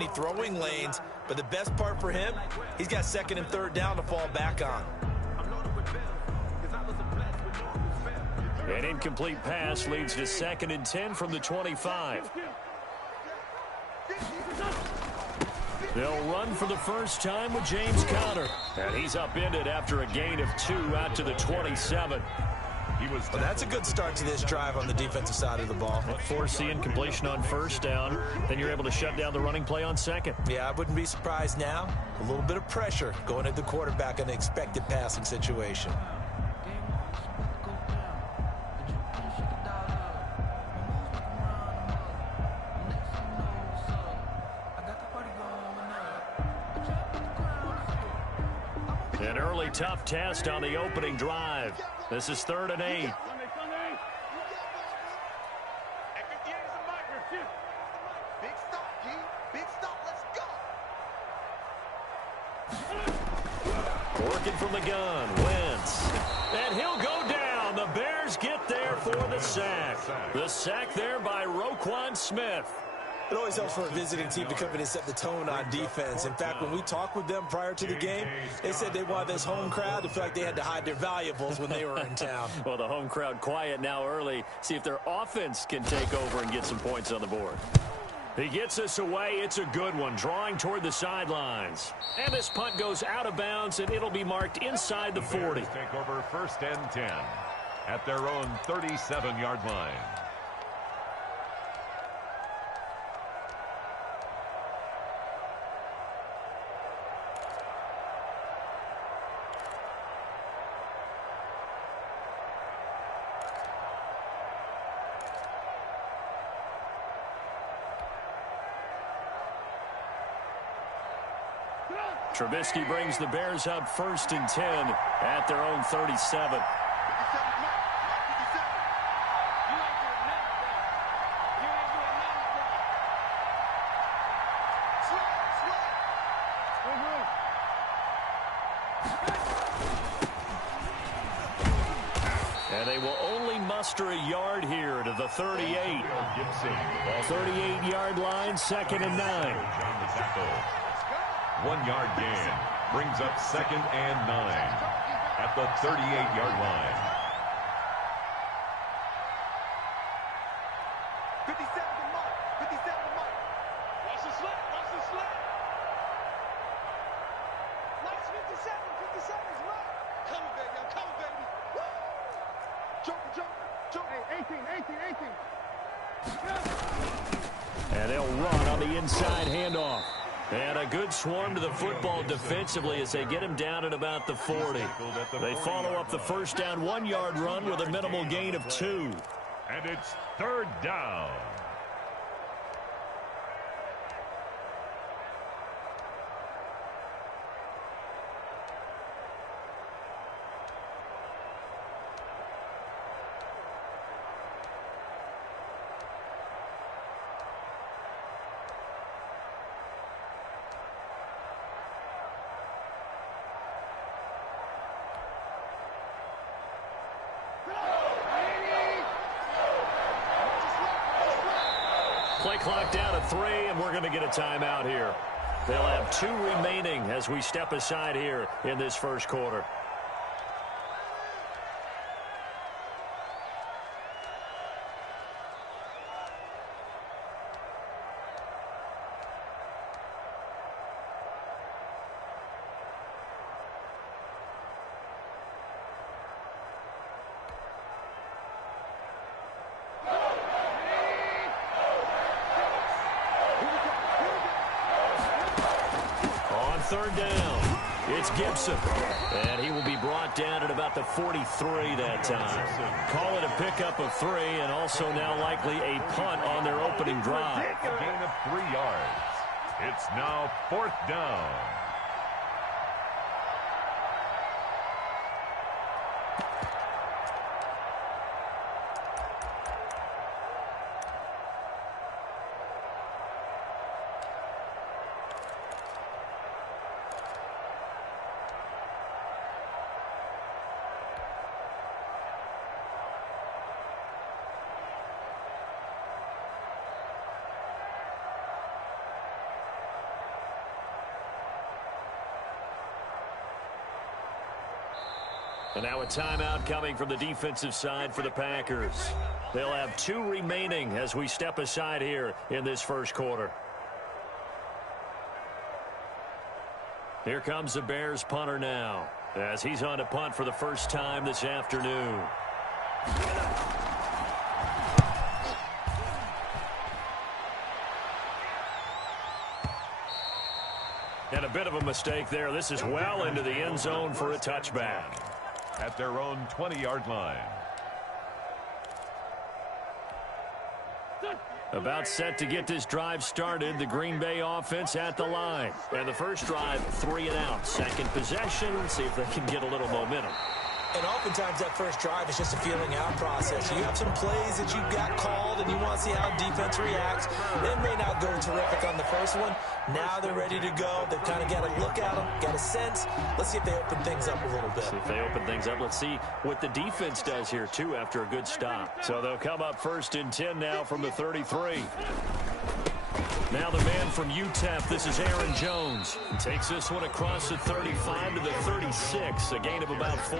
many throwing lanes, but the best part for him, he's got second and third down to fall back on. An incomplete pass leads to 2nd and 10 from the 25. They'll run for the first time with James Conner. And he's upended after a gain of 2 out to the 27. Well, that's a good start to this drive on the defensive side of the ball. Forcing completion on first down. Then you're able to shut down the running play on second. Yeah, I wouldn't be surprised now. A little bit of pressure going at the quarterback in an expected passing situation. An early tough test on the opening drive. This is 3rd and 8. Working from the gun, Wentz. And he'll go down. The Bears get there for the sack. The sack there by Roquan Smith. It always helps for a visiting team to come in and set the tone on defense. In fact, when we talked with them prior to the game, they said they wanted this home crowd to feel like they had to hide their valuables when they were in town. Well, the home crowd quiet now early. See if their offense can take over and get some points on the board. He gets us away. It's a good one, drawing toward the sidelines. And this punt goes out of bounds, and it'll be marked inside the 40. Take over 1st and 10 at their own 37-yard line. Trubisky brings the Bears up 1st and 10 at their own 37. And they will only muster a yard here to the 38. 38-yard line, 2nd and 9. 1-yard gain brings up 2nd and 9 at the 38-yard line. 57 to Mike. 57 to Mike. Watch the slip. Watch the slip. Mike's 57. 57's right. Coming, baby. I'm coming, baby. Woo! Jump. Hey, 18. And they'll run on the inside handoff. And a good swarm to the football defensively as they get him down at about the 40. They follow up the first down 1-yard run with a minimal gain of 2. And it's 3rd down. Play clock down to 3, and we're going to get a timeout here. They'll have 2 remaining as we step aside here in this first quarter. Third down, it's Gibson, and he will be brought down at about the 43 that time. Call it a pickup of 3, and also now likely a punt on their opening drive. A gain of 3 yards. It's now 4th down. And now a timeout coming from the defensive side for the Packers. They'll have 2 remaining as we step aside here in this first quarter. Here comes the Bears punter now, as he's on to punt for the first time this afternoon. And a bit of a mistake there. This is well into the end zone for a touchback. At their own 20-yard line. About set to get this drive started. The Green Bay offense at the line. And the first drive, 3 and out. Second possession. See if they can get a little momentum. And oftentimes that first drive is just a feeling out process. You have some plays that you got called and you want to see how defense reacts. They may not go terrific on the first one. Now they're ready to go. They've kind of got to look at them, got a sense. Let's see if they open things up a little bit. See if they open things up. Let's see what the defense does here, too, after a good stop. So they'll come up 1st and 10 now from the 33. Now the man from UTEP, this is Aaron Jones. Takes this one across the 35 to the 36, a gain of about 4.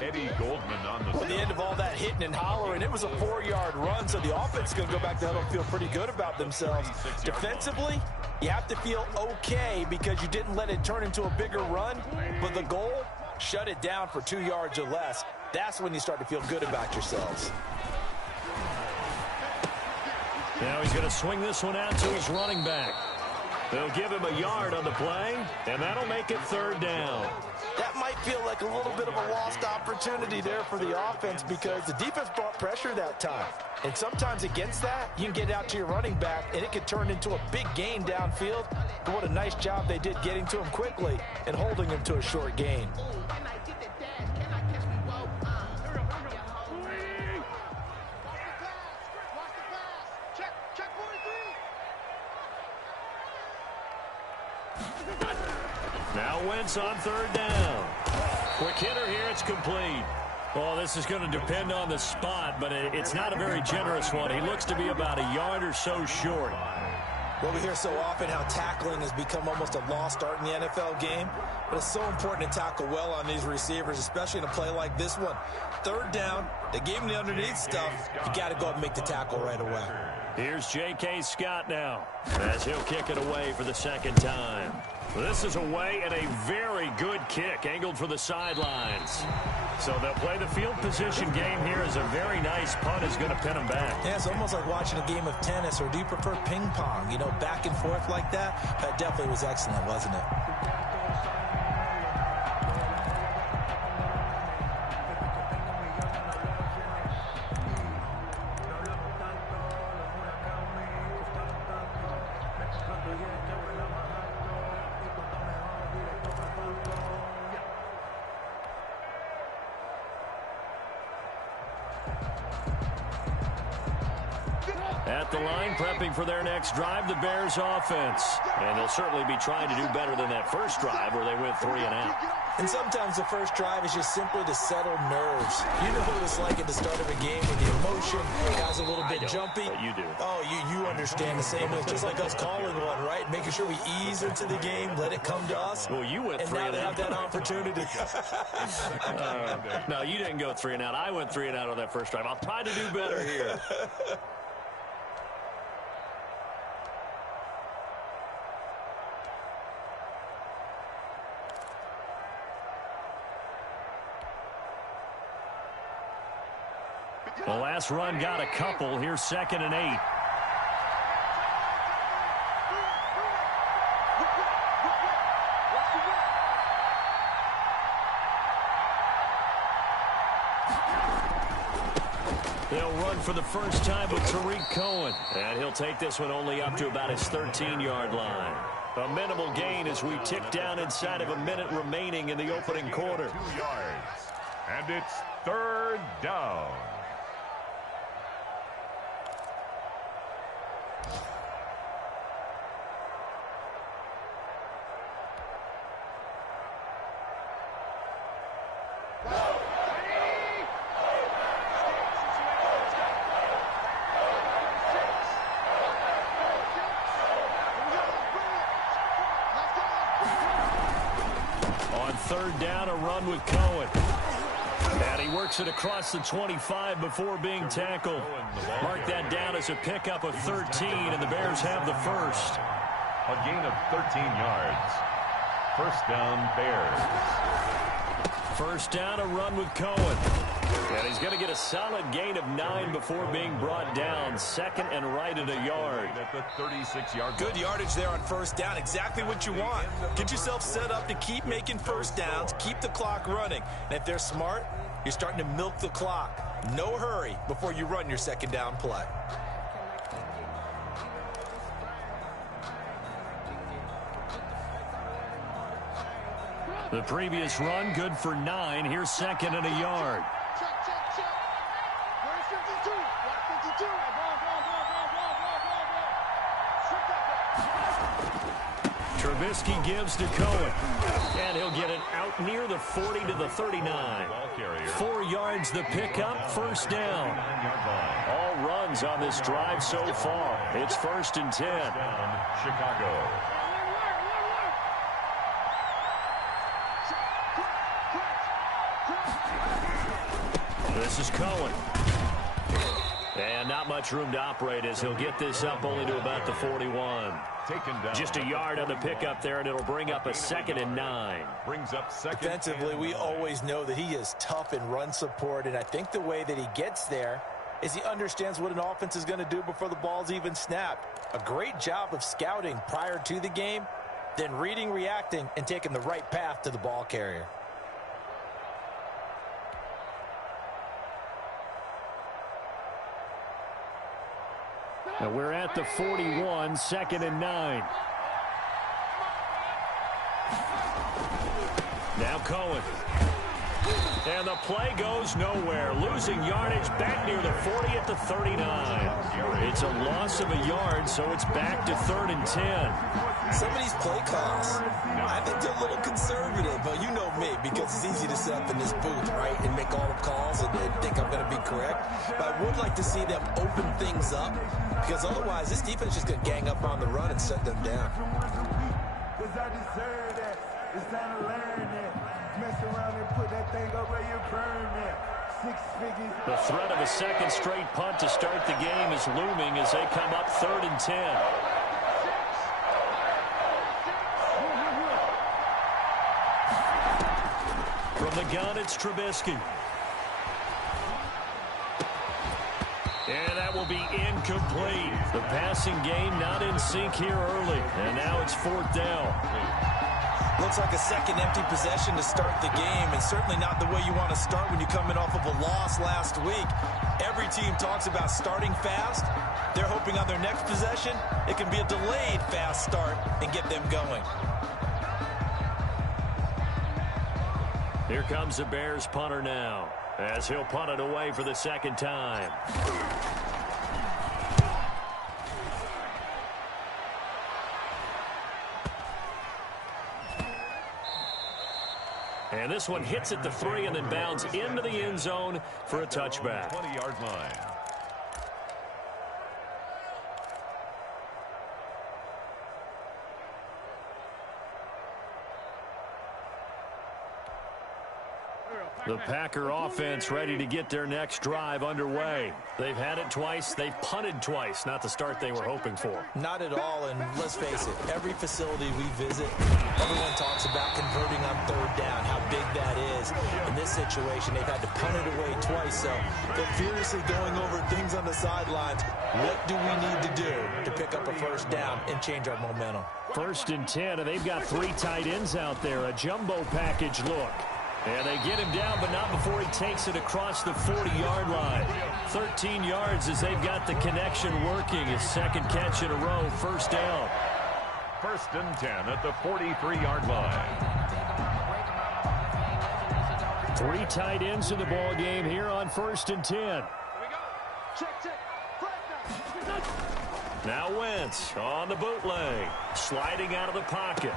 Eddie Goldman on the... At the end of all that hitting and hollering, it was a 4-yard run, so the offense is going to go back to huddle and feel pretty good about themselves. Defensively, you have to feel okay because you didn't let it turn into a bigger run, but the goal, shut it down for 2 yards or less. That's when you start to feel good about yourselves. Now he's going to swing this one out to his running back. They'll give him a yard on the play, and that'll make it 3rd down. That might feel like a little bit of a lost opportunity there for the offense because the defense brought pressure that time. And sometimes against that, you can get out to your running back, and it could turn into a big gain downfield. But what a nice job they did getting to him quickly and holding him to a short gain. Now Wentz on 3rd down. Quick hitter here, it's complete. Well, this is going to depend on the spot, but it's not a very generous one. He looks to be about a yard or so short. Well, we hear so often how tackling has become almost a lost art in the NFL game, but it's so important to tackle well on these receivers, especially in a play like this one. 3rd down, they gave him the underneath stuff. You got to go up and make the tackle right away. Here's J.K. Scott now, as he'll kick it away for the 2nd time. This is away and a very good kick, angled for the sidelines. So they'll play the field position game here as a very nice punt is going to pin them back. Yeah, it's almost like watching a game of tennis, or do you prefer ping pong? You know, back and forth like that? That definitely was excellent, wasn't it? At the line, prepping for their next drive, the Bears offense. And they'll certainly be trying to do better than that first drive where they went 3 and out. And sometimes the first drive is just simply to settle nerves. You know what it's like at the start of a game when the emotion is a little bit jumpy. But you do. Oh, you understand the same. It's just like us calling one, right? Making sure we ease into the game, let it come to us. Well, you went and 3 now and they out. have that opportunity. No, you didn't go 3 and out. I went 3 and out on that first drive. I'll try to do better here. The last run got a couple. Here's 2nd and 8. They'll run for the first time with Tariq Cohen. And he'll take this one only up to about his 13-yard line. A minimal gain as we tick down inside of a minute remaining in the opening quarter. 2 yards. And it's 3rd down. On 3rd down, a run with Cohen. And he works it across the 25 before being tackled. Mark that down as a pickup of 13, and the Bears have the first. A gain of 13 yards. First down, Bears. First down, a run with Cohen. And he's going to get a solid gain of 9 before being brought down. Second and right at a yard. At the 36-yard line. Good yardage there on first down. Exactly what you want. Get yourself set up to keep making first downs, keep the clock running. And if they're smart, you're starting to milk the clock. No hurry before you run your second down play. The previous run, good for 9. Here's second and a yard. Check, check, check. Where's 52? Block 52. Ball. Strip that. Trubisky gives to Cohen. And he'll get it out near the 40 to the 39. 4 yards the pickup, first down. All runs on this drive so far. It's first and 10. Chicago. This is Cohen. And not much room to operate as he'll get this up only to about the 41. Taken down. Just a yard on the pickup there, and it'll bring up a second and 9. Brings up second. Defensively, we always know that he is tough in run support, and I think the way that he gets there is he understands what an offense is going to do before the ball's even snapped. A great job of scouting prior to the game, then reading, reacting, and taking the right path to the ball carrier. And we're at the 41, second and 9. Now Cohen. And the play goes nowhere. Losing yardage back near the 40 at the 39. It's a loss of a yard, so it's back to 3rd and 10. Some of these play calls, I think they're a little conservative, but you know me, because it's easy to sit up in this booth, right, and make all the calls and think I'm going to be correct. But I would like to see them open things up, because otherwise this defense is just going to gang up on the run and shut them down. Because I deserve that. It's time to learn that. Mess around and put that thing up where you burn that. 6 figures. The threat of a second straight punt to start the game is looming as they come up 3rd and 10. From the gun, it's Trubisky. And that will be incomplete. The passing game not in sync here early. And now it's 4th down. Looks like a second empty possession to start the game, and certainly not the way you want to start when you're coming off of a loss last week. Every team talks about starting fast. They're hoping on their next possession, it can be a delayed fast start and get them going. Here comes the Bears punter now, as he'll punt it away for the second time. And this one hits at the 3 and then bounds into the end zone for a touchback. 20-yard line. The Packer offense ready to get their next drive underway. They've had it twice. They've punted twice. Not the start they were hoping for. Not at all, and let's face it, every facility we visit, everyone talks about converting on 3rd down, how big that is. In this situation, they've had to punt it away twice, so they're furiously going over things on the sidelines. What do we need to do to pick up a first down and change our momentum? 1st and 10, and they've got 3 tight ends out there. A jumbo package look. And they get him down, but not before he takes it across the 40-yard line. 13 yards as they've got the connection working. His second catch in a row, first down. 1st and 10 at the 43-yard line. 3 tight ends in the ball game here on 1st and 10. Here we go. Check, check. Flag down. Now Wentz on the bootleg, sliding out of the pocket.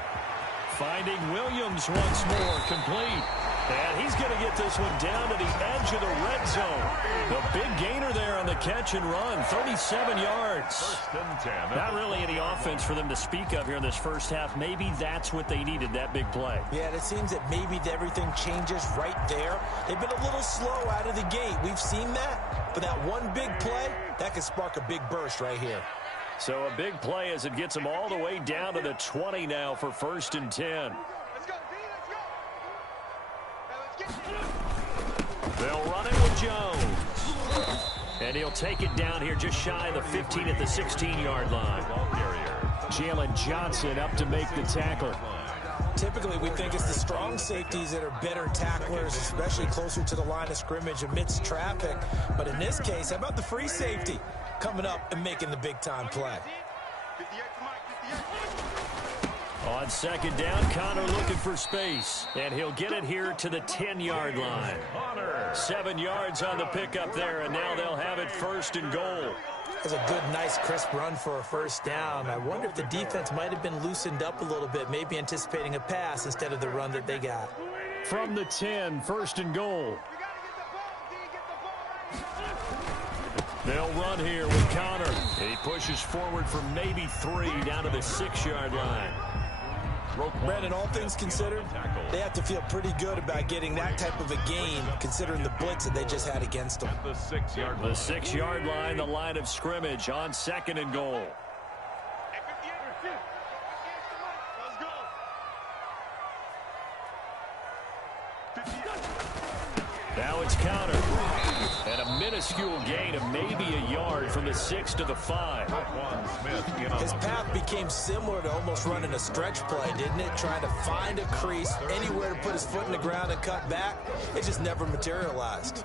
Finding Williams once more, complete. And he's going to get this one down to the edge of the red zone. The big gainer there on the catch and run, 37 yards. First and 10. Not really any offense for them to speak of here in this first half. Maybe that's what they needed, that big play. Yeah, it seems that maybe everything changes right there. They've been a little slow out of the gate. We've seen that. But that one big play, that could spark a big burst right here. So a big play as it gets them all the way down to the 20 now for first and 10. Let's go, D, let's go. Now let's get They'll run it with Jones. And he'll take it down here just shy of the 15 at the 16-yard line. Jalen Johnson up to make the tackle. Typically, we think it's the strong safeties that are better tacklers, especially closer to the line of scrimmage amidst traffic. But in this case, how about the free safety coming up and making the big-time play? 58 to Mike, 58. On second down, Connor looking for space. And he'll get it here to the 10-yard line. 7 yards on the pickup there, and now they'll have it first and goal. That's a good, nice, crisp run for a first down. I wonder if the defense might have been loosened up a little bit, maybe anticipating a pass instead of the run that they got. From the 10, first and goal. They'll run here with Connor. He pushes forward for maybe 3 down to the 6-yard line. Brandon, all things considered, they have to feel pretty good about getting that type of a gain, considering the blitz that they just had against them. The 6-yard line. The 6-yard line, the line of scrimmage on second and goal. Now it's Connor. And a minuscule gain of maybe a yard from the 6 to the 5. His path became similar to almost running a stretch play, didn't it? Trying to find a crease, anywhere to put his foot in the ground and cut back. It just never materialized.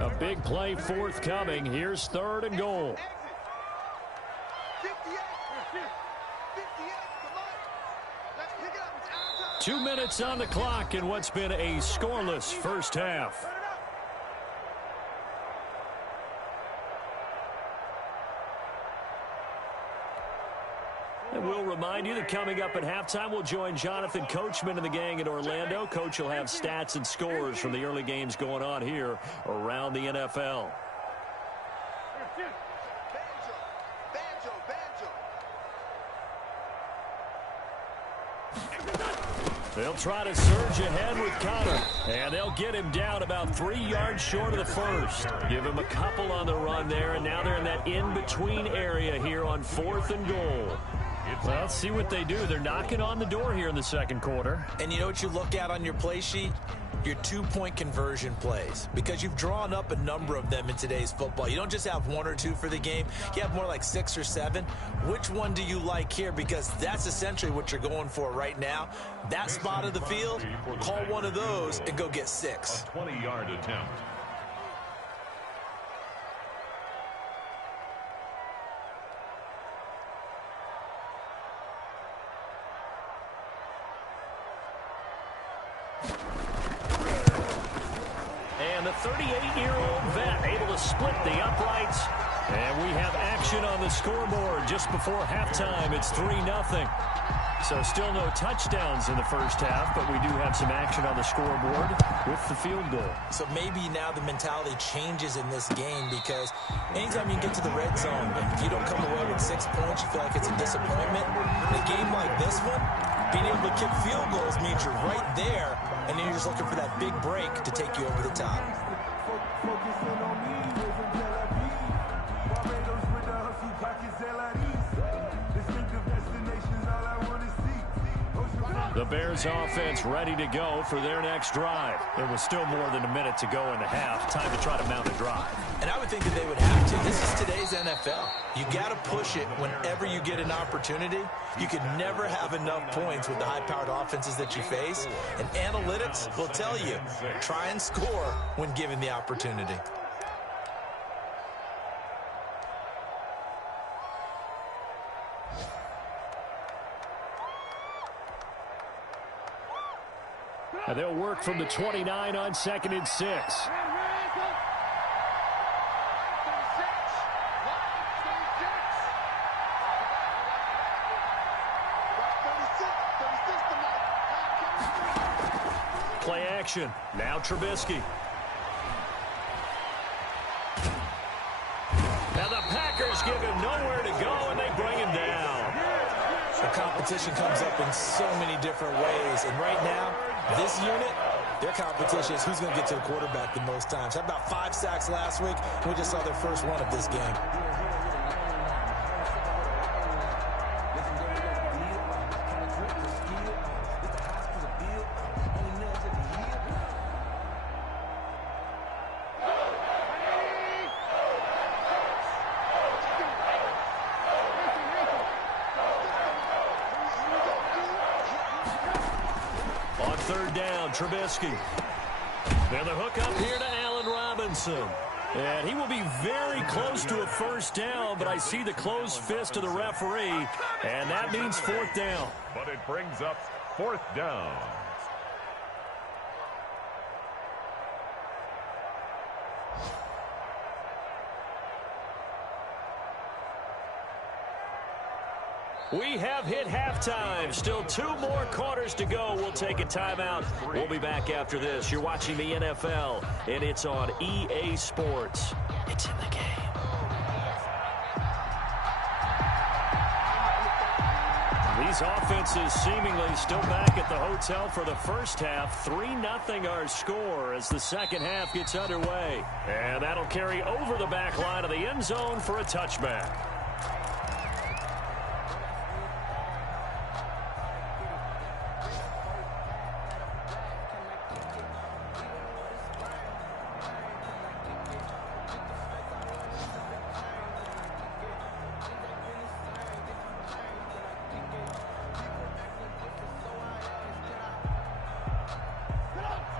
A big play forthcoming. Here's third and goal. 2 minutes on the clock in what's been a scoreless first half. And we'll remind you that coming up at halftime, we'll join Jonathan Coachman and the gang in Orlando. Coach will have stats and scores from the early games going on here around the NFL. They'll try to surge ahead with Connor, and they'll get him down about 3 yards short of the first. Give him a couple on the run there, and now they're in that in-between area here on fourth and goal. Well, let's see what they do. They're knocking on the door here in the second quarter. And you know what you look at on your play sheet? Your two-point conversion plays, because you've drawn up a number of them in today's football. You don't just have 1 or 2 for the game. You have more like 6 or 7. Which one do you like here? Because that's essentially what you're going for right now. That spot of the field, call one of those and go get 6. A 20-yard attempt. And the 38-year-old vet able to split the uprights. And we have action on the scoreboard just before halftime. It's 3-0. So still no touchdowns in the first half, but we do have some action on the scoreboard with the field goal. So maybe now the mentality changes in this game, because anytime you get to the red zone, if you don't come away with 6 points, you feel like it's a disappointment. In a game like this one, being able to kick field goals means you're right there, and then you're just looking for that big break to take you over the top. Focusing on me, raising Tel Aviv. Barbados with the hustle, pockets distinctive destinations, all I want to see. The Bears offense ready to go for their next drive. There was still more than a minute to go in the half. Time to try to mount a drive. And I would think that they would have to. This is today's NFL. You got to push it whenever you get an opportunity. You can never have enough points with the high-powered offenses that you face. And analytics will tell you, try and score when given the opportunity. And they'll work from the 29 on 2nd and 6. action. Now Trubisky. Now the Packers give him nowhere to go, and they bring him down. The competition comes up in so many different ways. And right now, this unit, their competition is who's going to get to the quarterback the most times. How about 5 sacks last week? We just saw their first one of this game. Third down, Trubisky. Now the hook up here to Allen Robinson. And he will be very close to a first down, but I see the closed fist of the referee, and that means 4th down. But it brings up 4th down. We have hit halftime. Still 2 more quarters to go. We'll take a timeout. We'll be back after this. You're watching the NFL, and it's on EA Sports. It's in the game. These offenses seemingly still back at the hotel for the first half. 3-0 our score as the second half gets underway. And that'll carry over the back line of the end zone for a touchback.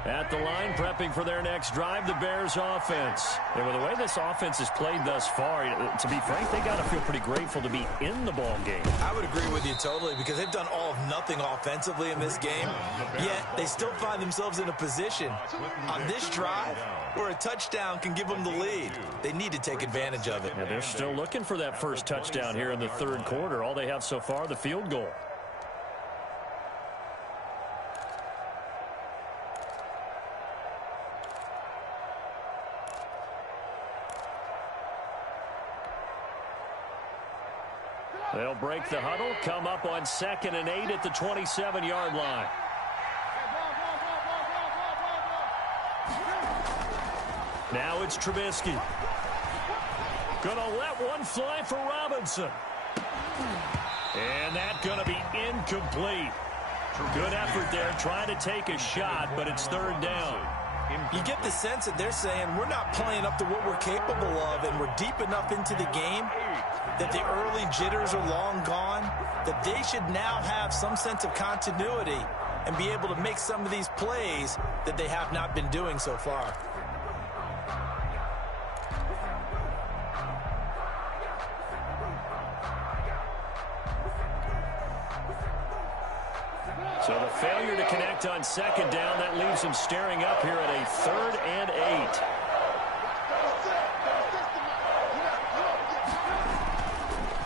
At the line, prepping for their next drive, the Bears offense. And with the way this offense has played thus far, to be frank, they got to feel pretty grateful to be in the ball game. I would agree with you totally because they've done all of nothing offensively in this game, yet they still find themselves in a position on this drive where a touchdown can give them the lead. They need to take advantage of it. Yeah, they're still looking for that first touchdown here in the third quarter. All they have so far, the field goal. They'll break the huddle, come up on 2nd and 8 at the 27-yard line. Now it's Trubisky. Gonna let one fly for Robinson. And that's gonna be incomplete. Good effort there, trying to take a shot, but it's 3rd down. You get the sense that they're saying we're not playing up to what we're capable of, and we're deep enough into the game that the early jitters are long gone, that they should now have some sense of continuity and be able to make some of these plays that they have not been doing so far. So the failure to connect on 2nd down, that leaves them staring up here at a 3rd and 8.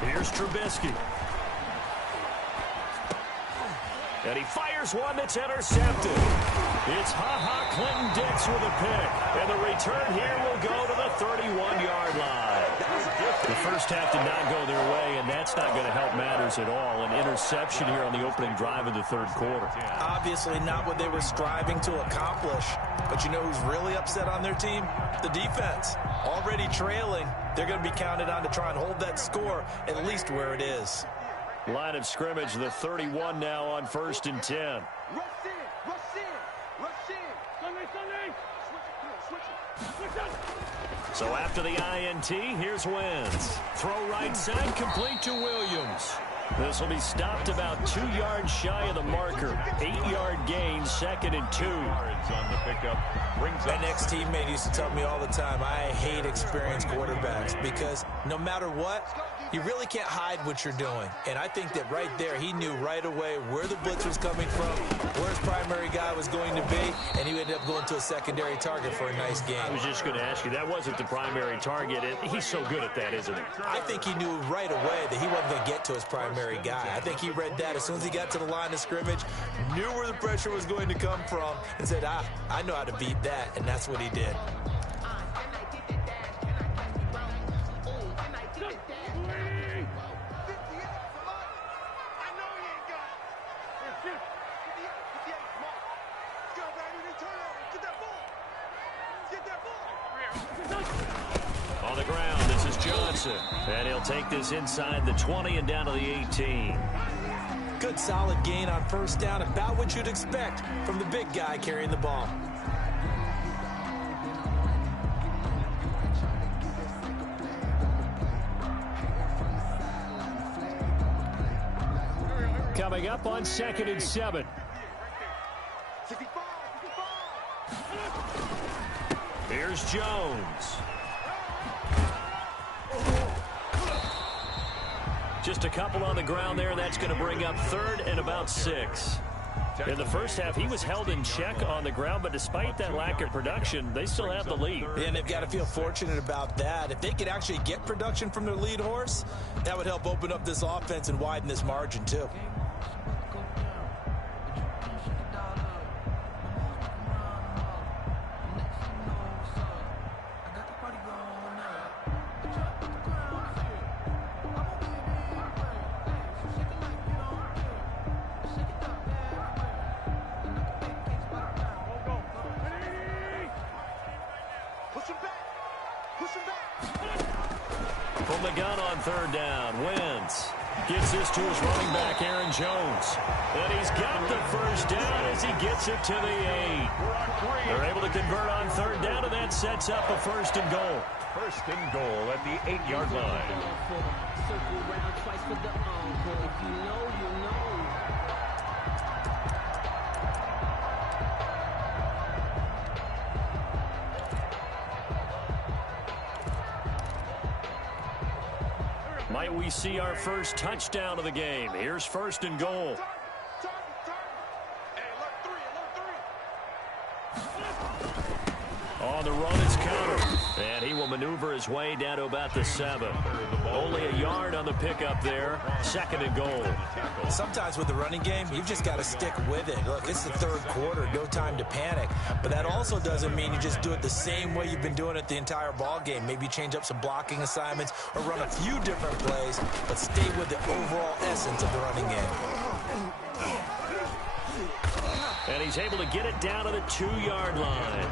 Here's Trubisky. And he fires one that's intercepted. It's Clinton Dix with a pick. And the return here will go to the 31-yard line. The first half did not go their way, and that's not going to help matters at all. An interception here on the opening drive of the third quarter. Obviously not what they were striving to accomplish. But you know who's really upset on their team? The defense. Already trailing. They're going to be counted on to try and hold that score at least where it is. Line of scrimmage, the 31 now on 1st and 10. Rush in, rush in, rush in. Sunday. Switch it. So after the INT, here's Wentz. Throw right side, complete to Williams. This will be stopped about 2 yards shy of the marker. 8-yard gain, 2nd and 2. On the pickup. My next teammate used to tell me all the time, I hate experienced quarterbacks because no matter what, you really can't hide what you're doing. And I think that right there, he knew right away where the blitz was coming from, where his primary guy was going to be, and he ended up going to a secondary target for a nice game. I was just going to ask you, that wasn't the primary target. He's so good at that, isn't he? I think he knew right away that he wasn't going to get to his primary primary guy. I think he read that as soon as he got to the line of scrimmage, knew where the pressure was going to come from, and said, I know how to beat that, and that's what he did. On the ground, this is Johnson. And he'll take this inside the 20 and down to the 18. Good solid gain on first down, about what you'd expect from the big guy carrying the ball. Coming up on 2nd and 7. Here's Jones. Just a couple on the ground there. That's going to bring up 3rd and about 6. In the first half, he was held in check on the ground, but despite that lack of production, they still have the lead. And they've got to feel fortunate about that. If they could actually get production from their lead horse, that would help open up this offense and widen this margin too. From the gun on 3rd down, Wentz gets this to his running back, Aaron Jones. And he's got the first down as he gets it to the 8. They're able to convert on 3rd down, and that sets up a 1st and goal. 1st and goal at the 8-yard line. Might we see our first touchdown of the game? Here's 1st and goal. On the run, it's countered. And he will maneuver his way down to about the 7. Only a yard on the pickup there. 2nd and goal. Sometimes with the running game, you've just got to stick with it. Look, it's the 3rd quarter, no time to panic. But that also doesn't mean you just do it the same way you've been doing it the entire ball game. Maybe change up some blocking assignments or run a few different plays, but stay with the overall essence of the running game. And he's able to get it down to the 2-yard line.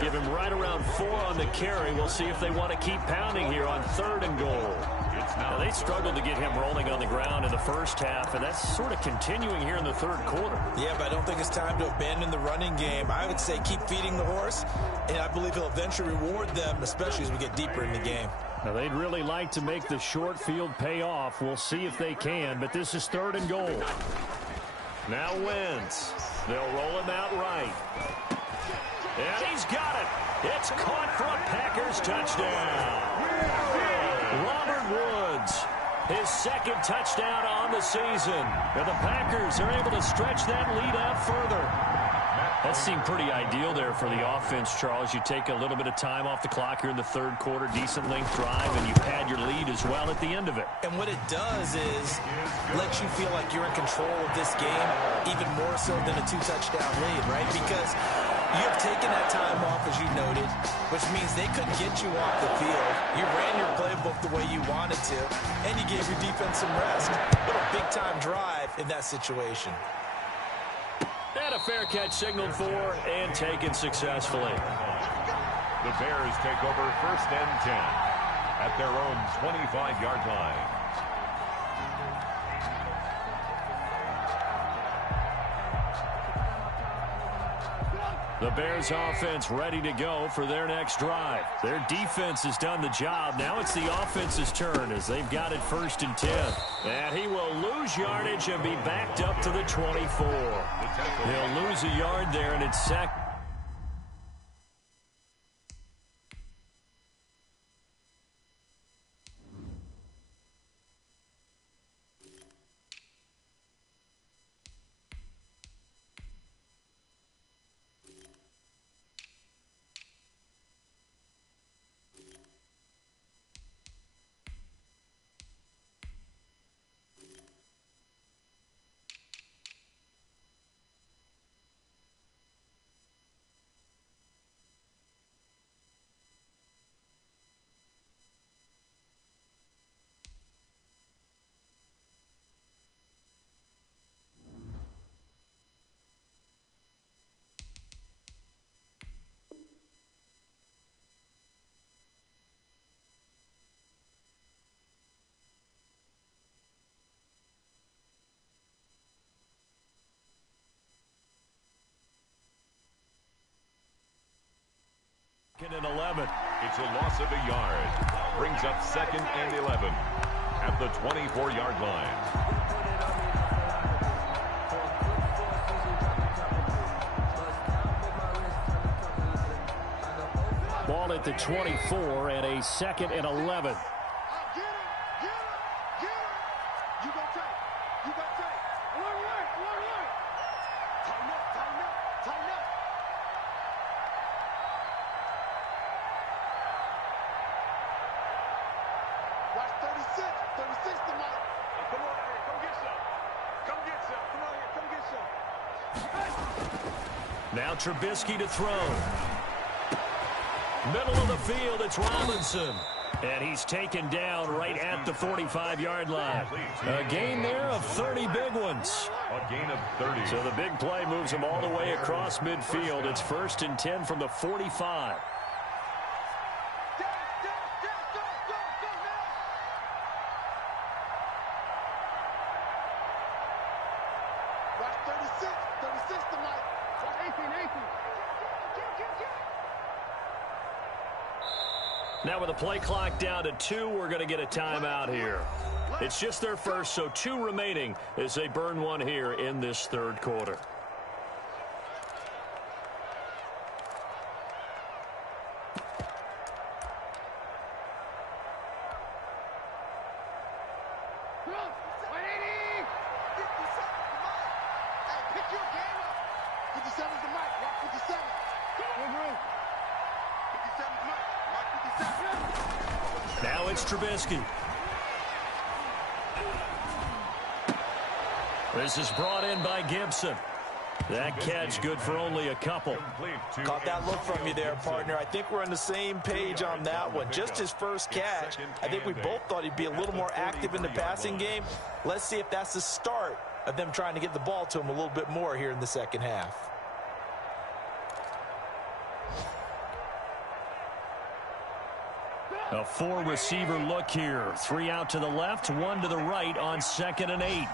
Give him right around 4 on the carry. We'll see if they want to keep pounding here on 3rd and goal. Now, they struggled to get him rolling on the ground in the first half, and that's sort of continuing here in the 3rd quarter. Yeah, but I don't think it's time to abandon the running game. I would say keep feeding the horse, and I believe he'll eventually reward them, especially as we get deeper in the game. Now, they'd really like to make the short field pay off. We'll see if they can, but this is 3rd and goal. Now Wentz. They'll roll him out right. And he's got it. It's caught for a Packers touchdown. Robert Woods, his 2nd touchdown on the season. And the Packers are able to stretch that lead out further. That seemed pretty ideal there for the offense, Charles. You take a little bit of time off the clock here in the 3rd quarter, decent length drive, and you pad your lead as well at the end of it. And what it does is lets you feel like you're in control of this game, even more so than a 2-touchdown lead, right? Because you have taken that time off, as you noted, which means they couldn't get you off the field. You ran your playbook the way you wanted to, and you gave your defense some rest. What a big-time drive in that situation. And a fair catch signaled for and taken successfully. The Bears take over 1st and 10 at their own 25-yard line. The Bears offense ready to go for their next drive. Their defense has done the job. Now it's the offense's turn as they've got it 1st and 10. And he will lose yardage and be backed up to the 24. He'll lose a yard there, and it's second. 11. It's a loss of a yard. Brings up 2nd and 11 at the 24-yard line. Ball at the 24 and a 2nd and 11. Now Trubisky to throw. Middle of the field, it's Robinson. And he's taken down right at the 45-yard line. A gain there of 30 big ones. A gain of 30. So the big play moves him all the way across midfield. It's 1st and 10 from the 45. Now with the play clock down to 2, we're going to get a timeout here. It's just their first, so 2 remaining as they burn one here in this 3rd quarter. Now it's Trubisky. This is brought in by Gibson. That catch good for only a couple. Caught that look from you there, partner. I think we're on the same page on that one. Just his first catch. I think we both thought he'd be a little more active in the passing game. Let's see if that's the start of them trying to get the ball to him a little bit more here in the second half. A 4-receiver look here. 3 out to the left, 1 to the right on 2nd and 8.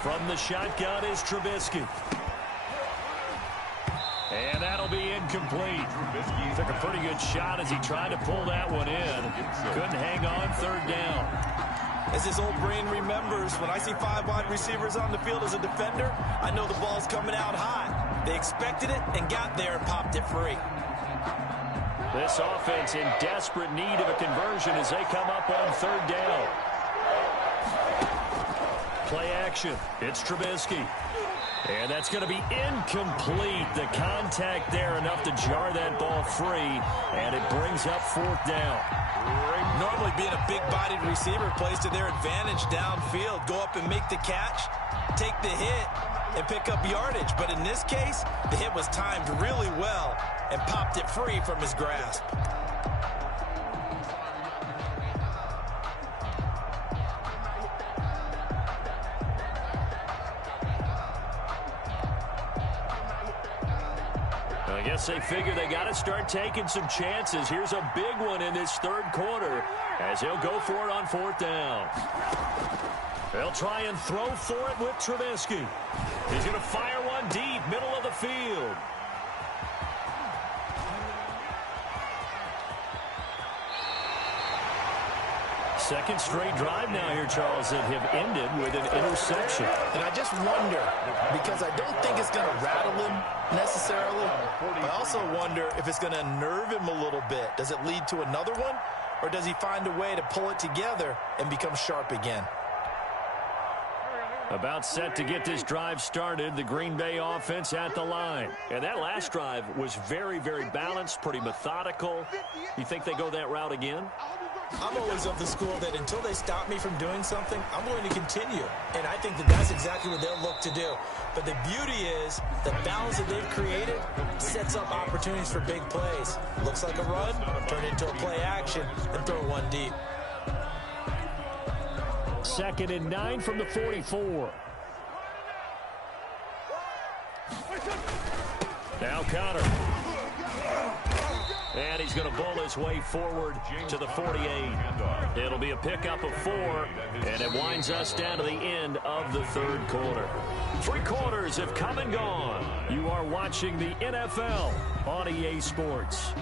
From the shotgun is Trubisky. And that'll be incomplete. Took a pretty good shot as he tried to pull that one in. Couldn't hang on 3rd down. As his old brain remembers, when I see 5 wide receivers on the field as a defender, I know the ball's coming out hot. They expected it and got there and popped it free. This offense in desperate need of a conversion as they come up on 3rd down. Play action. It's Trubisky. And that's going to be incomplete. The contact there enough to jar that ball free. And it brings up 4th down. Normally being a big-bodied receiver plays to their advantage downfield. Go up and make the catch, take the hit, and pick up yardage. But in this case, the hit was timed really well and popped it free from his grasp. I guess they figure they got to start taking some chances. Here's a big one in this 3rd quarter as he'll go for it on 4th down. They'll try and throw for it with Trubisky. He's going to fire one deep, middle of the field. Second straight drive now here, Charles, that have ended with an interception. And I just wonder, because I don't think it's going to rattle him necessarily, I also wonder if it's going to nerve him a little bit. Does it lead to another one, or does he find a way to pull it together and become sharp again? About set to get this drive started, the Green Bay offense at the line. And that last drive was very, very balanced, pretty methodical. You think they go that route again? I'm always of the school that until they stop me from doing something, I'm going to continue. And I think that that's exactly what they'll look to do. But the beauty is the balance that they've created sets up opportunities for big plays. Looks like a run, turn it into a play action, and throw one deep. 2nd and 9 from the 44. Now Connor. And he's going to bull his way forward to the 48. It'll be a pickup of 4, and it winds us down to the end of the third quarter. 3 quarters have come and gone. You are watching the NFL on EA Sports.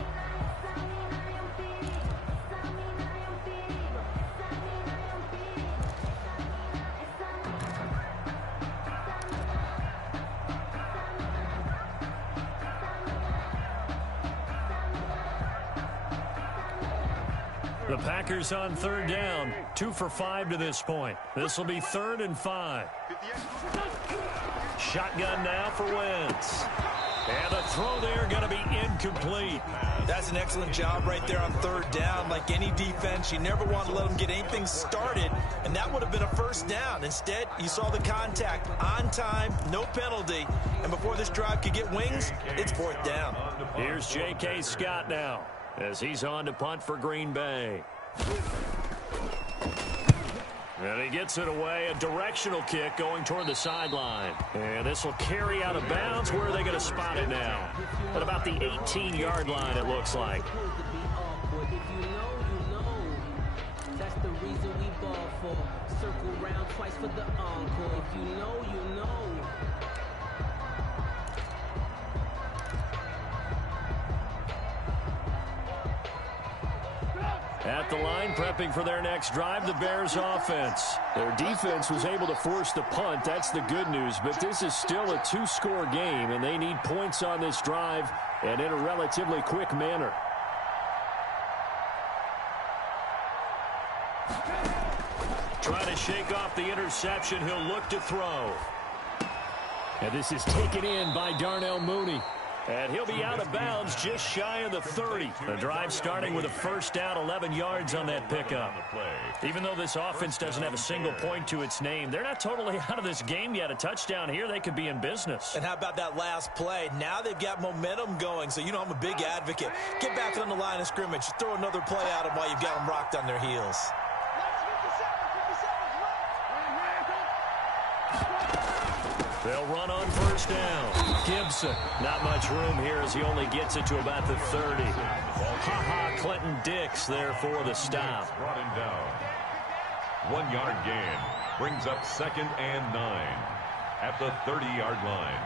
The Packers on third down, 2 for 5 to this point. This will be 3rd and 5. Shotgun now for Wentz. And the throw there going to be incomplete. That's an excellent job right there on third down. Like any defense, you never want to let them get anything started, and that would have been a first down. Instead, you saw the contact on time, no penalty, and before this drive could get wings, it's 4th down. Here's J.K. Scott now as he's on to punt for Green Bay. And he gets it away, a directional kick going toward the sideline. And this will carry out of bounds. Where are they going to spot it now? At about the 18-yard line, it looks like. That's the reason we ball for. Circle round twice for the encore. If you know, you know. At the line, prepping for their next drive, the Bears offense. Their defense was able to force the punt. That's the good news. But this is still a 2-score game, and they need points on this drive and in a relatively quick manner. Trying to shake off the interception. He'll look to throw. And this is taken in by Darnell Mooney. And he'll be out of bounds just shy of the 30. The drive starting with a first down, 11 yards on that pickup. Even though this offense doesn't have a single point to its name, they're not totally out of this game yet. A touchdown here, they could be in business. And how about that last play? Now they've got momentum going, so you know I'm a big advocate. Get back on the line of scrimmage. Throw another play at them while you've got them rocked on their heels. They'll run on first down. Gibson, not much room here as he only gets it to about the 30. Clinton Dix there for the stop. Brought him down. 1-yard gain brings up 2nd and 9 at the 30-yard line.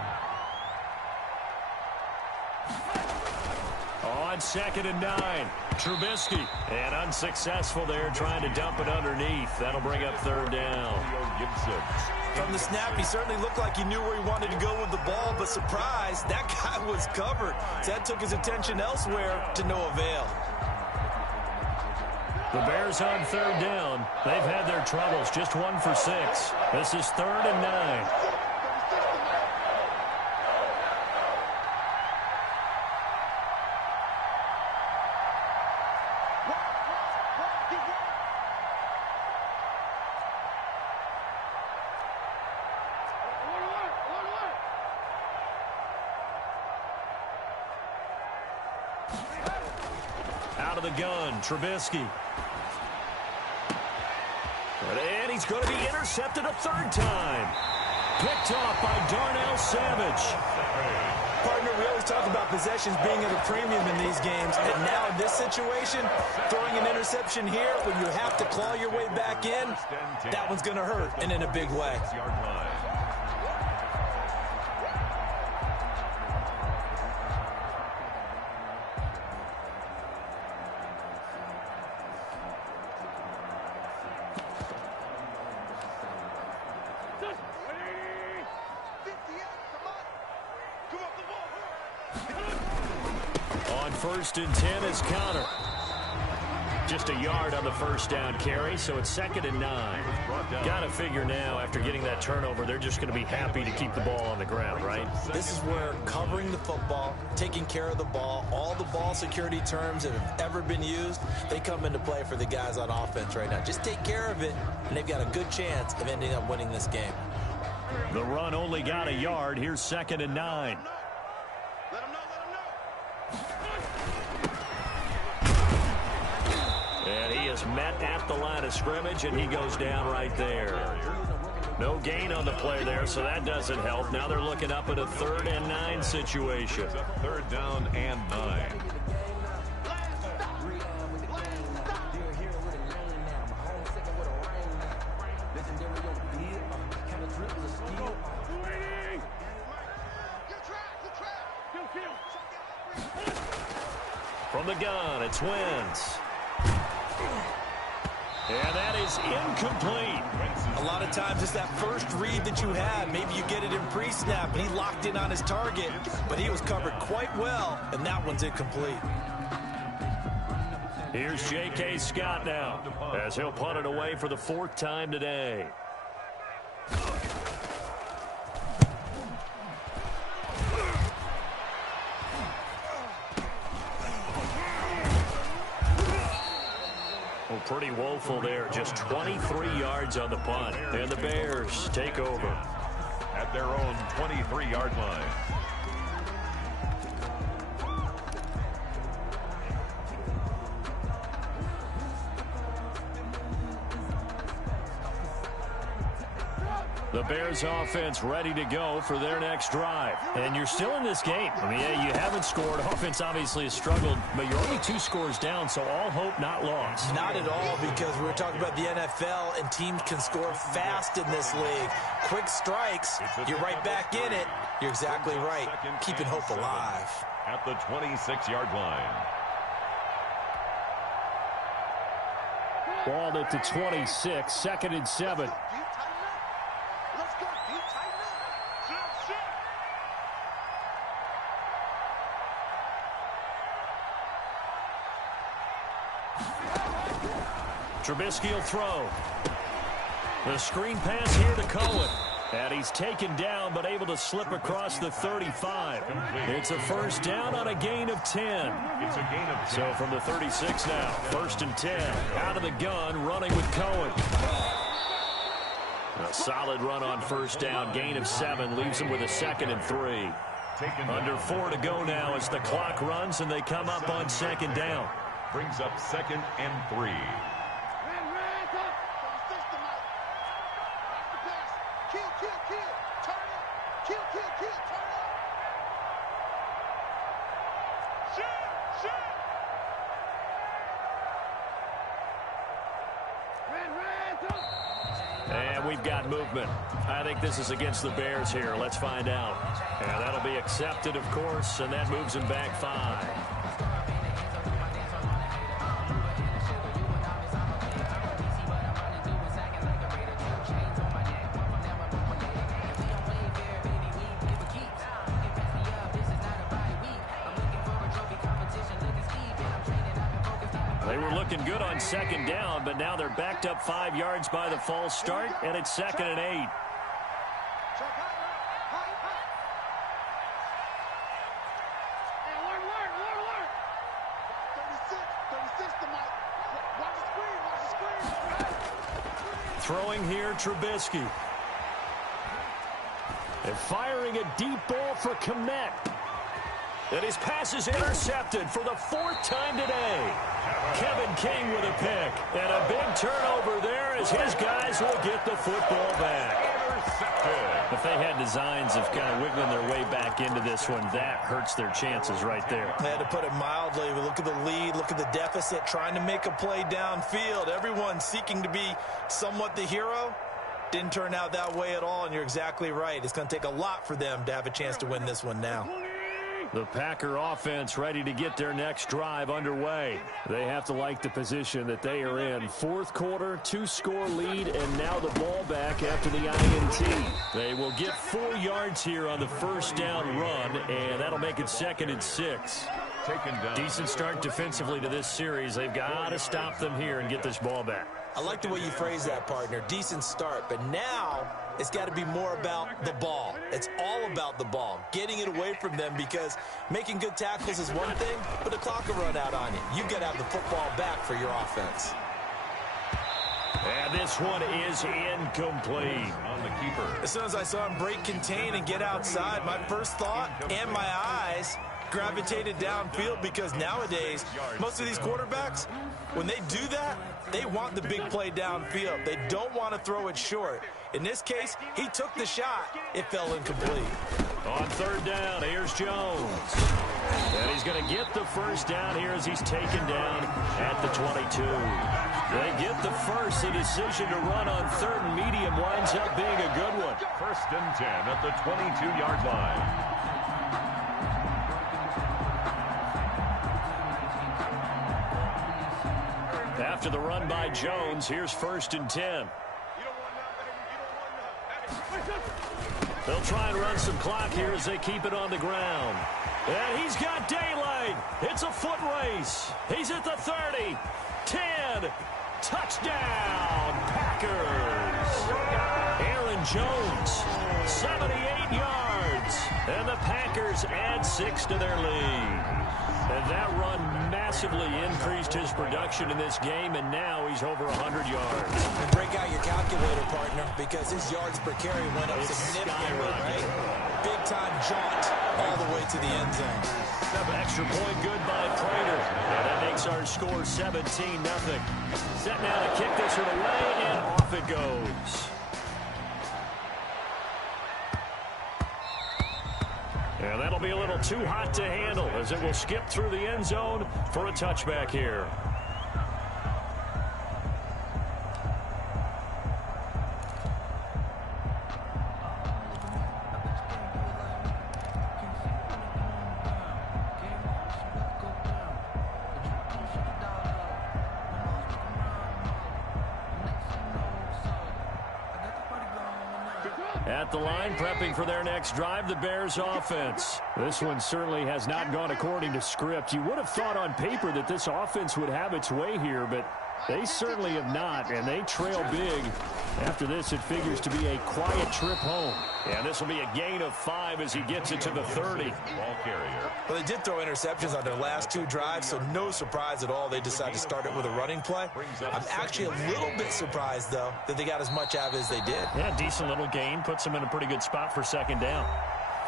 On 2nd and 9, Trubisky. And unsuccessful there trying to dump it underneath. That'll bring up 3rd down. Gibson. From the snap, he certainly looked like he knew where he wanted to go with the ball, but surprise, that guy was covered. So that took his attention elsewhere to no avail. The Bears on 3rd down. They've had their troubles, just 1 for 6. This is 3rd and 9. Out of the gun, Trubisky. And he's going to be intercepted a 3rd time. Picked off by Darnell Savage. Partner, we always talk about possessions being at a premium in these games, and now in this situation, throwing an interception here when you have to claw your way back in, that one's going to hurt, and in a big way. On 1st and 10 is Connor. Just a yard on the first down carry, so it's 2nd and 9. Got to figure now, after getting that turnover, they're just going to be happy to keep the ball on the ground, right? This is where covering the football, taking care of the ball, all the ball security terms that have ever been used, they come into play for the guys on offense right now. Just take care of it, and they've got a good chance of ending up winning this game. The run only got a yard. Here's 2nd and 9. And he is met at the line of scrimmage, and he goes down right there. No gain on the play there, so that doesn't help. Now they're looking up at a 3rd and 9 situation. 3rd down and 9. From the gun, it's Wentz. And that is incomplete. A lot of times it's that first read that you have. Maybe you get it in pre-snap, and he locked in on his target, but he was covered quite well, and that one's incomplete. Here's J.K. Scott now, as he'll punt it away for the 4th time today. Pretty woeful there. Just 23 yards on the punt. And the Bears take over at their own 23-yard line. The Bears offense ready to go for their next drive. And you're still in this game. I mean, yeah, you haven't scored. Offense obviously has struggled, but you're only 2 scores down, so all hope not lost. Not at all, because we were talking about the NFL, and teams can score fast in this league. Quick strikes, you're right back in it. You're exactly right. Keeping hope alive. At the 26-yard line. Ball at the 26, 2nd and 7. Trubisky will throw. The screen pass here to Cohen. And he's taken down, but able to slip across the 35. It's a first down on a gain of 10. It's a gain of 10. So from the 36 now, 1st and 10. Out of the gun, running with Cohen. A solid run on first down, gain of 7, leaves him with a 2nd and 3. Under 4 to go now as the clock runs and they come up on 2nd down. Brings up 2nd and 3. And we've got movement. I think this is against the Bears here. Let's find out. And that'll be accepted, of course, and that moves him back 5. They were looking good on 2nd down, but now they're backed up 5 yards by the false start, and it's 2nd and 8. Throwing here, Trubisky. And firing a deep ball for Kmet. And his pass is intercepted for the 4th time today. Kevin King with a pick. And a big turnover there as his guys will get the football back. If they had designs of kind of wiggling their way back into this one, that hurts their chances right there. They had to put it mildly. Look at the lead. Look at the deficit. Trying to make a play downfield. Everyone seeking to be somewhat the hero. Didn't turn out that way at all, and you're exactly right. It's going to take a lot for them to have a chance to win this one now. The Packer offense ready to get their next drive underway. They have to like the position that they are in. 4th quarter, 2-score lead, and now the ball back after the INT. They will get 4 yards here on the first down run, and that'll make it 2nd and 6. Decent start defensively to this series. They've got to stop them here and get this ball back. I like the way you phrase that, partner. Decent start, but now it's got to be more about the ball. It's all about the ball, getting it away from them, because making good tackles is one thing, but the clock will run out on you. You've got to have the football back for your offense. And this one is incomplete on the keeper. As soon as I saw him break contain and get outside, my first thought and my eyes gravitated downfield, because nowadays most of these quarterbacks, when they do that, they want the big play downfield. They don't want to throw it short. In this case, he took the shot. It fell incomplete. On 3rd down, here's Jones. And he's going to get the first down here as he's taken down at the 22. They get the first. The decision to run on 3rd and medium winds up being a good one. 1st and 10 at the 22-yard line. after the run by Jones. Here's 1st and 10. They'll try and run some clock here as they keep it on the ground. And he's got daylight. It's a foot race. He's at the 30. 10. Touchdown, Packers. Aaron Jones, 78 yards. And the Packers add 6 to their lead. And that run massively increased his production in this game, and now he's over 100 yards. And break out your calculator, partner, because his yards per carry went up significantly, right? Big-time jaunt all the way to the end zone. Extra point good by Prater. And that makes our score 17-0. Set now to kick this one away, and off it goes. And that'll be a little too hot to handle as it will skip through the end zone for a touchback here. At the line, prepping for their next drive, the Bears offense. This one certainly has not gone according to script. You would have thought on paper that this offense would have its way here, but they certainly have not, and they trail big. After this, it figures to be a quiet trip home. And this will be a gain of 5 as he gets it to the 30. Ball carrier. Well, they did throw interceptions on their last 2 drives, so no surprise at all they decided to start it with a running play. I'm actually a little bit surprised, though, that they got as much out of it as they did. Yeah, decent little gain. Puts them in a pretty good spot for 2nd down.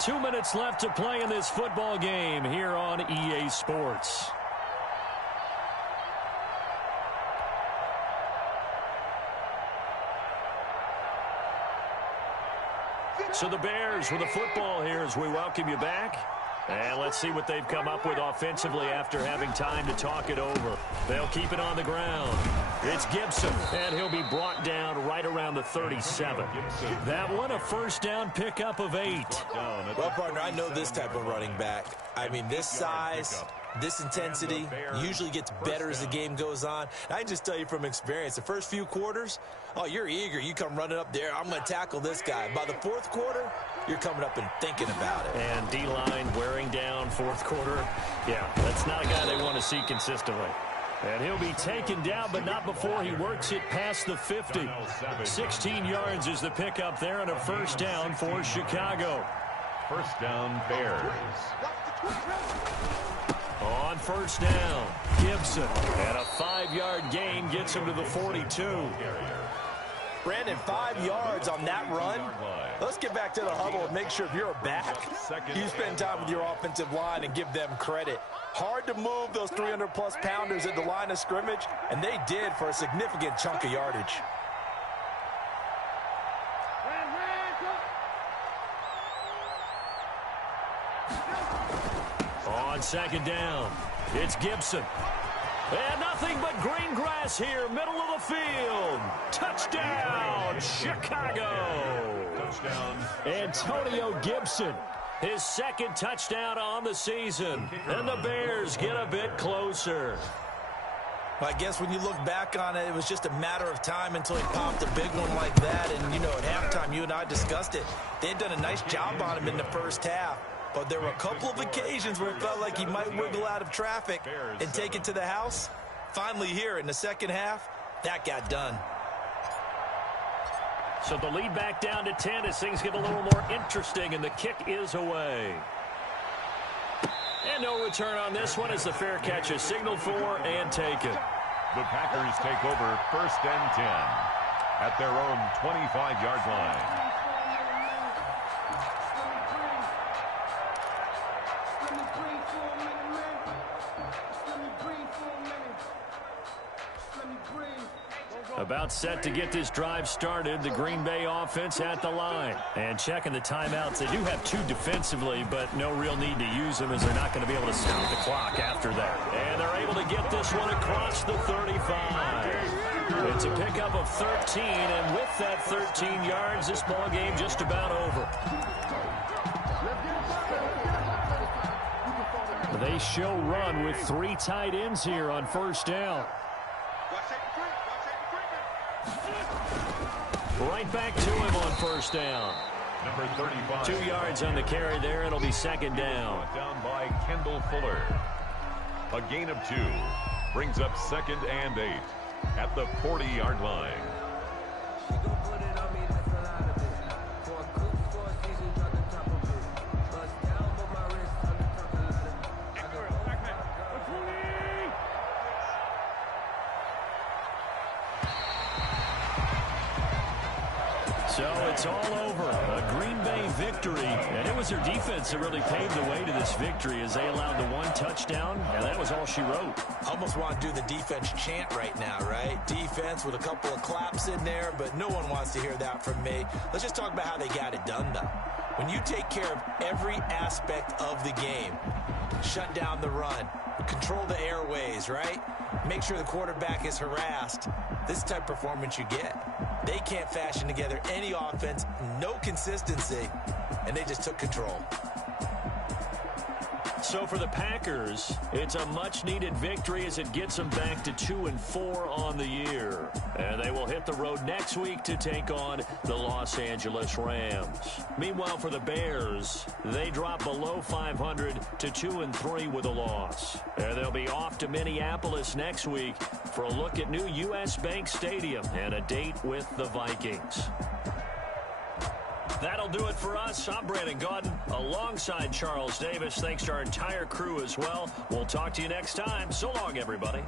2 minutes left to play in this football game here on EA Sports. So the Bears with the football here as we welcome you back. And let's see what they've come up with offensively after having time to talk it over. They'll keep it on the ground. It's Gibson, and he'll be brought down right around the 37. That one, a 1st down pickup of 8. Well, partner, I know this type of running back. I mean, this size, this intensity usually gets better as the game goes on. I can just tell you from experience, the first few quarters, oh, you're eager. You come running up there, I'm going to tackle this guy. By the 4th quarter, you're coming up and thinking about it. And D-line wearing down 4th quarter. Yeah, that's not a guy they want to see consistently. And he'll be taken down, but not before he works it past the 50. 16 yards is the pickup there, and a 1st down for Chicago. 1st down, Bears. On 1st down, Gibson. And a 5-yard gain gets him to the 42. Brandon, 5 yards on that run. Let's get back to the huddle and make sure if you're a back, you spend time with your offensive line and give them credit. Hard to move those 300-plus pounders at the line of scrimmage, and they did for a significant chunk of yardage. On 2nd down, it's Gibson. And nothing but green grass here, middle of the field. Touchdown, Chicago. Touchdown. Antonio Gibson, his 2nd touchdown on the season. And the Bears get a bit closer. Well, I guess when you look back on it, it was just a matter of time until he popped a big one like that. And, you know, at halftime, you and I discussed it. They had done a nice job on him in the 1st half. But there were a couple of occasions where it felt like he might wiggle out of traffic and take it to the house. Finally here in the 2nd half, that got done. So the lead back down to 10 as things get a little more interesting, and the kick is away. And no return on this one as the fair catch is signaled for and taken. The Packers take over 1st and 10 at their own 25-yard line. About set to get this drive started, the Green Bay offense at the line. And checking the timeouts, they do have 2 defensively, but no real need to use them as they're not going to be able to stop the clock after that. And they're able to get this one across the 35. It's a pickup of 13, and with that 13 yards, this ball game just about over. They show run with 3 tight ends here on 1st down. Right back to him on first down. Number 35. 2 yards on the carry there. It'll be second down. Down by Kendall Fuller. A gain of 2 brings up second and 8 at the 40-yard line. So it's all over. A Green Bay victory. And it was their defense that really paved the way to this victory as they allowed the 1 touchdown, and that was all she wrote. Almost want to do the defense chant right now, right? Defense with a couple of claps in there, but no one wants to hear that from me. Let's just talk about how they got it done, though. When you take care of every aspect of the game, shut down the run, control the airways, right? Make sure the quarterback is harassed. This type of performance you get. They can't fashion together any offense, no consistency, and they just took control. So for the Packers, it's a much-needed victory as it gets them back to 2-4 on the year. And they will hit the road next week to take on the Los Angeles Rams. Meanwhile, for the Bears, they drop below 500 to 2-3 with a loss. And they'll be off to Minneapolis next week for a look at new U.S. Bank Stadium and a date with the Vikings. That'll do it for us. I'm Brandon Gaudin alongside Charles Davis. Thanks to our entire crew as well. We'll talk to you next time. So long, everybody.